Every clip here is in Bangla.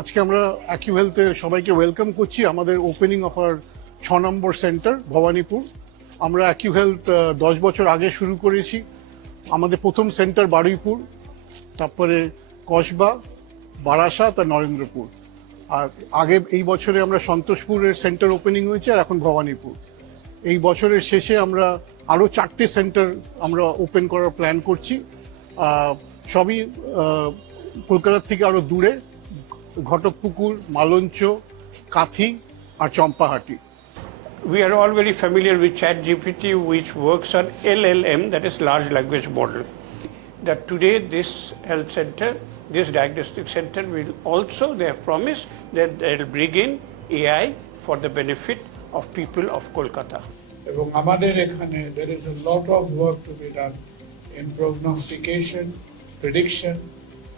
আজকে আমরা অ্যাকিউ হেলথের সবাইকে ওয়েলকাম করছি আমাদের ওপেনিং অফ আর ছ নম্বর সেন্টার ভবানীপুর। আমরা অ্যাকিউ হেলথ দশ বছর আগে শুরু করেছি। আমাদের প্রথম সেন্টার বারুইপুর, তারপরে কসবা বারাসাত আর নরেন্দ্রপুর। আর আগে এই বছরে আমরা সন্তোষপুরের সেন্টার ওপেনিং হয়েছে আর এখন ভবানীপুর। এই বছরের শেষে আমরা আরও চারটে সেন্টার আমরা ওপেন করার প্ল্যান করছি। সবই কলকাতার থেকে আরও দূরে। ঘটকপুকুর মালঞ্চ কাথি আর Champahati We are all very familiar with ChatGPT, which works on LLM, that is large language model. That today this health center, this diagnostic center will also, they have promised that they'll bring in AI for the benefit of people of Kolkata. এবং আমাদের এখানে there is a lot of work to be done in prognostication, prediction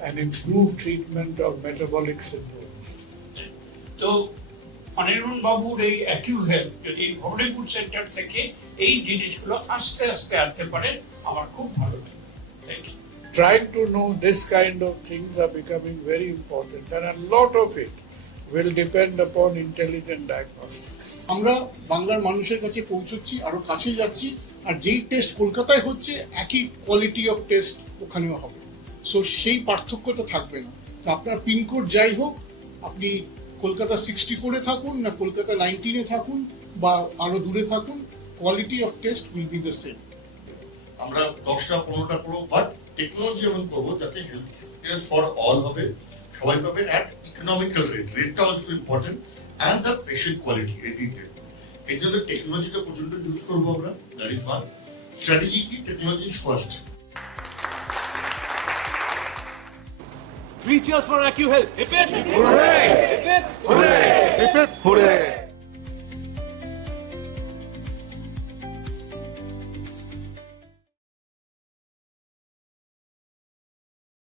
and improved treatment of metabolic syndromes. তো অনির্বণ বাবুর এই অ্যাকিউ হেলথ যদি ভবানীপুর সেন্টার থেকে এই জিনিসগুলো আস্তে আস্তে আনতে পারে আমার খুব ভালো লাগে thank you Trying to know this kind of things are becoming very important and a lot of it will depend upon intelligent diagnostics. আমরা বাংলার মানুষের কাছে পৌঁছচ্ছি আরও কাছে যাচ্ছি আর যেই টেস্ট কলকাতায় হচ্ছে একই কোয়ালিটি অফ টেস্ট ওখানেও হবে সো সেই পার্থক্যটা থাকবে না। তো আপনার পিনকোড যাই হোক, আপনি কলকাতা সিক্সটি ফোরে থাকুন না কলকাতা নাইনটিনে থাকুন বা আরও দূরে থাকুন quality of taste will be the same আমরা দশটা পনেরোটা করব বাট টেকনোলজি এমন করব, যাতে হেলথ কেয়ার ফর অল হবে, সবাই পাবে অ্যাট ইকোনমিক্যাল রেট রেটটা অনেক important and the patient quality এই তিনটে। এই জন্য টেকনোলজিটা প্রচণ্ড ইউজ করব আমরা দ্যাট ইজ ওয়ান স্ট্র্যাটেজি কি? Technology first Three cheers for AccuHealth. Hip hip. Hooray! Hip hip. Hooray! Hip hip. Hooray!